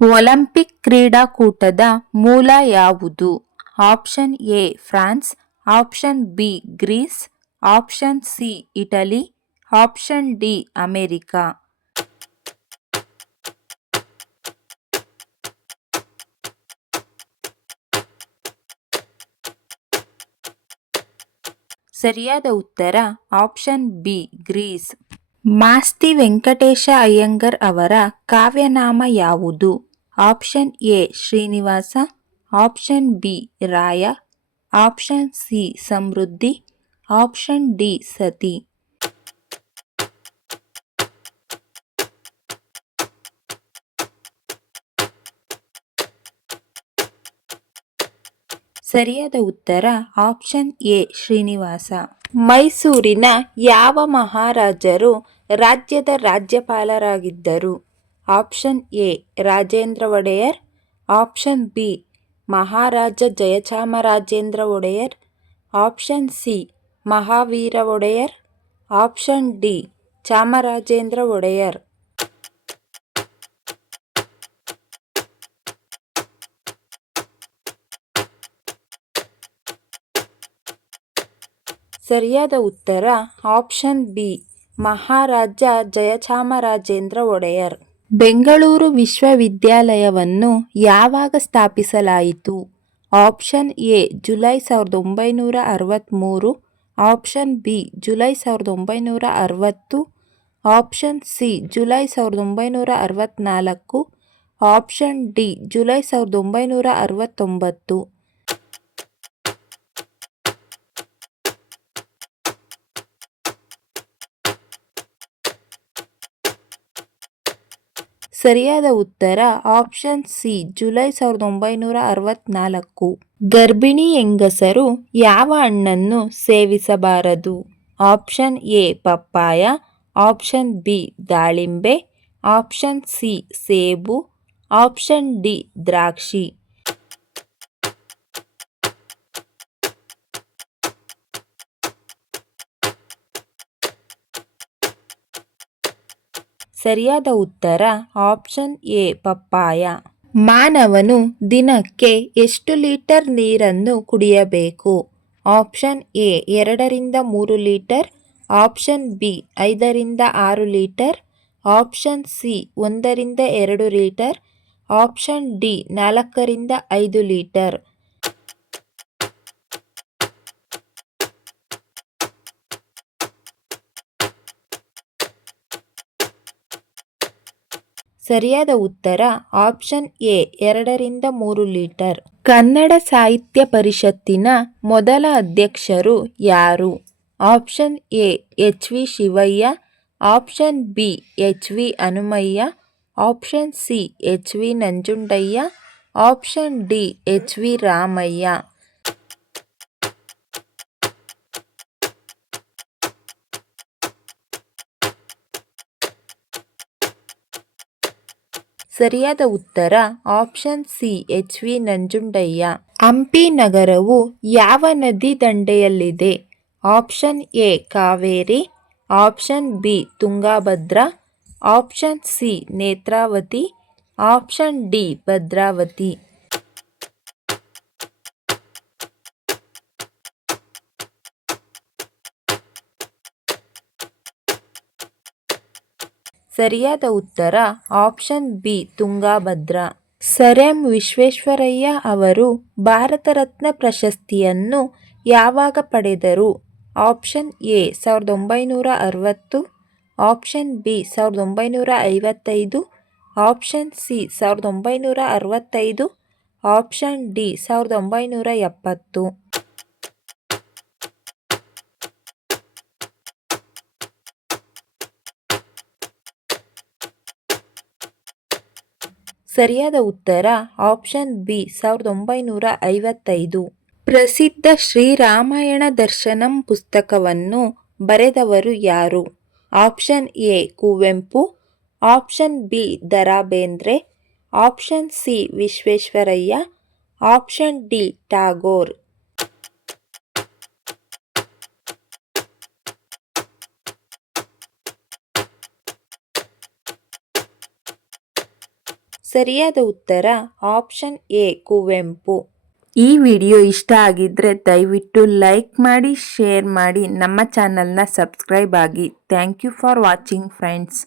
Olympic ಕ್ರೀಡಾಕೂಟದ ಮೂಲ ಯಾವುದು? Option A France, option B Greece, option C Italy, option D America. ಸರಿಯಾದ ಉತ್ತರ option B Greece. Masti Venkatesha Iyengar ಅವರ ಕಾವ್ಯನಾಮ ಯಾವುದು? Option A Srinivasa, option B Raya, option C Samruddhi, option D Sati. ಸರಿಯಾದ ಉತ್ತರ ಆಪ್ಷನ್ ಎ ಶ್ರೀನಿವಾಸ. ಮೈಸೂರಿನ ಯಾವ ಮಹಾರಾಜರು ರಾಜ್ಯದ ರಾಜ್ಯಪಾಲರಾಗಿದ್ದರು? Option A Rajendra Wodeyar, option B Maharaja Jayachamarajendra Wodeyar, option C Mahavira Wodeyar, option D Chamarajendra Wodeyar. ಸರಿಯಾದ ಉತ್ತರ ಆಪ್ಷನ್ ಬಿ ಮಹಾರಾಜ ಜಯಚಾಮರಾಜೇಂದ್ರ ಒಡೆಯರ್. ಬೆಂಗಳೂರು ವಿಶ್ವವಿದ್ಯಾಲಯವನ್ನು ಯಾವಾಗ ಸ್ಥಾಪಿಸಲಾಯಿತು? Option A July 1963, option B July 1960, option C July 1964, option D July 1969. ಸರಿಯಾದ ಉತ್ತರ ಆಪ್ಷನ್ ಸಿ ಜುಲೈ 1964. ಗರ್ಭಿಣಿ ಹೆಂಗಸರು ಯಾವ ಹಣ್ಣನ್ನು ಸೇವಿಸಬಾರದು? ಆಪ್ಷನ್ ಎ ಪಪ್ಪಾಯ, ಆಪ್ಷನ್ ಬಿ ದಾಳಿಂಬೆ, ಆಪ್ಷನ್ ಸಿ ಸೇಬು, ಆಪ್ಷನ್ ಡಿ ದ್ರಾಕ್ಷಿ. ಸರಿಯಾದ ಉತ್ತರ ಆಪ್ಷನ್ ಎ ಪಪ್ಪಾಯ. ಮಾನವನು ದಿನಕ್ಕೆ ಎಷ್ಟು ಲೀಟರ್ ನೀರನ್ನು ಕುಡಿಯಬೇಕು? Option A 2-3 litre, option B 5-6 litre, option C 1-2 litre, option D 4-5 litre. ಸರಿಯಾದ ಉತ್ತರ ಆಪ್ಷನ್ ಎ 2-3 ಲೀಟರ್. ಕನ್ನಡ ಸಾಹಿತ್ಯ ಪರಿಷತ್ತಿನ ಮೊದಲ ಅಧ್ಯಕ್ಷರು ಯಾರು? Option A H V Shivaiah, option B H V Hanumaiah, option C H V Nanjundaiah, option D H V Ramaiah. ಸರಿಯಾದ ಉತ್ತರ option C H V Nanjundaiah. Hampi ನಗರವು ಯಾವ ನದಿ ದಂಡೆಯಲ್ಲಿದೆ? Option A Kaveri, option B Tungabhadra, option C Netravati, option D Bhadravati. ಸರಿಯಾದ ಉತ್ತರ option B Tungabhadra. Sir M Visvesvaraya ಅವರು ಭಾರತ ರತ್ನ ಪ್ರಶಸ್ತಿಯನ್ನು ಯಾವಾಗ ಪಡೆದರು? Option A 1960, option B 1955, option C 1965, option D 1970. ಸರಿಯಾದ ಉತ್ತರ ಆಪ್ಷನ್ ಬಿ 1955. ಪ್ರಸಿದ್ಧ ಶ್ರೀರಾಮಾಯಣ ದರ್ಶನಂ ಪುಸ್ತಕವನ್ನು ಬರೆದವರು ಯಾರು? Option A Kuvempu, option B Da Ra Bendre, option C Visvesvaraya, option D Tagore. ಸರಿಯಾದ ಉತ್ತರ ಆಪ್ಷನ್ ಎ ಕುವೆಂಪು. ಈ ವಿಡಿಯೋ ಇಷ್ಟ ಆಗಿದ್ರೆ ದಯವಿಟ್ಟು ಲೈಕ್ ಮಾಡಿ, ಶೇರ್ ಮಾಡಿ, ನಮ್ಮ ಚಾನಲ್ನ ಸಬ್ಸ್ಕ್ರೈಬ್ ಆಗಿ. Thank you for watching friends.